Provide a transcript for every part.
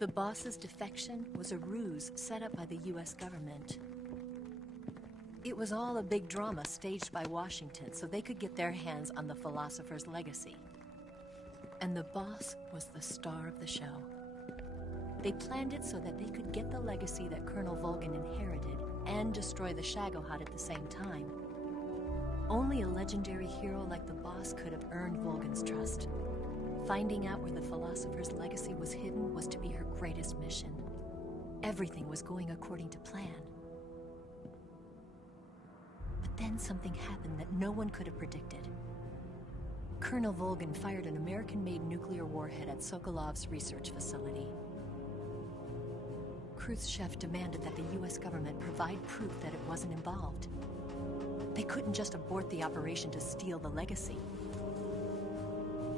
The boss's defection was a ruse set up by the US government. It was all a big drama staged by Washington so they could get their hands on the philosopher's legacy. And the boss was the star of the show. They planned it so that they could get the legacy that Colonel Volgin inherited and destroy the Shagohod at the same time. Only a legendary hero like the boss could have earned Volgin's trust. Finding out where the philosopher's legacy was hidden was to be her greatest mission. Everything was going according to plan. But then something happened that no one could have predicted. Colonel Volgin fired an American-made nuclear warhead at Sokolov's research facility. Khrushchev demanded that the US government provide proof that it wasn't involved. They couldn't just abort the operation to steal the legacy.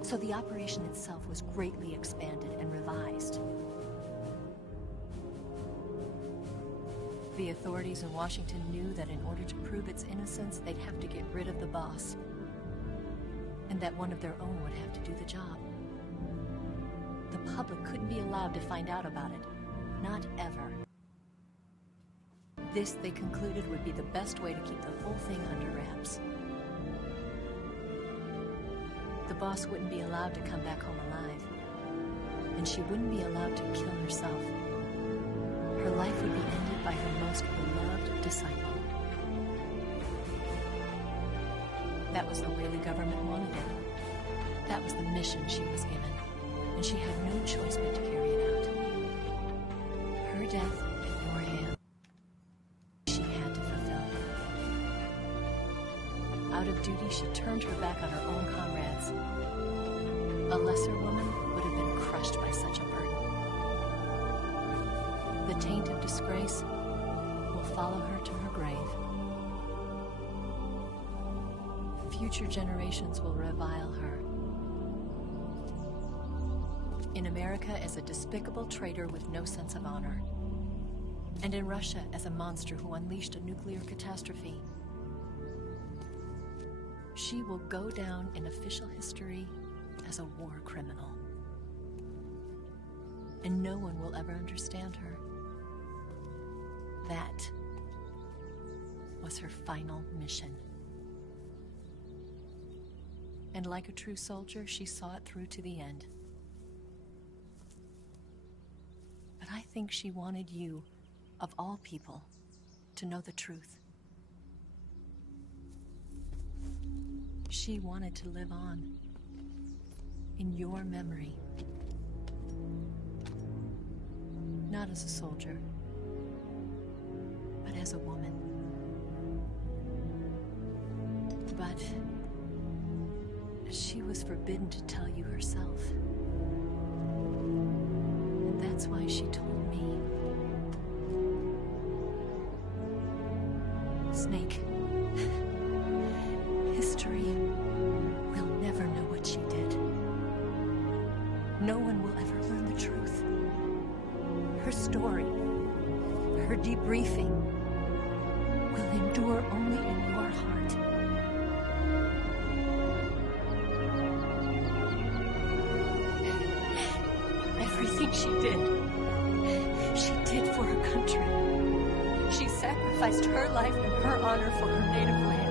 So the operation itself was greatly expanded and revised. The authorities in Washington knew that in order to prove its innocence, they'd have to get rid of the boss, and that one of their own would have to do the job. The public couldn't be allowed to find out about it. Not ever. This, they concluded, would be the best way to keep the whole thing under wraps. The boss wouldn't be allowed to come back home alive, and she wouldn't be allowed to kill herself. Her life would be ended by her most beloved disciple. That was the way the government wanted it. That was the mission she was given, and she had no choice but to carry it out. Her death at your hand, she had to fulfill. Out of duty, she turned her back on her own comrades. A lesser woman would have been crushed by such a burden. The taint of disgrace will follow her to her grave. Future generations will revile her. In America as a despicable traitor with no sense of honor. And in Russia as a monster who unleashed a nuclear catastrophe. She will go down in official history as a war criminal. And no one will ever understand her. That was her final mission. And like a true soldier, she saw it through to the end. But I think she wanted you, of all people, to know the truth. She wanted to live on in your memory. Not as a soldier, but as a woman. But she was forbidden to tell you herself. And that's why she told me. Snake, history will never know what she did. No one will ever learn the truth. Her story, her debriefing, will endure only in your heart. Everything she did for her country. She sacrificed her life and her honor for her native land.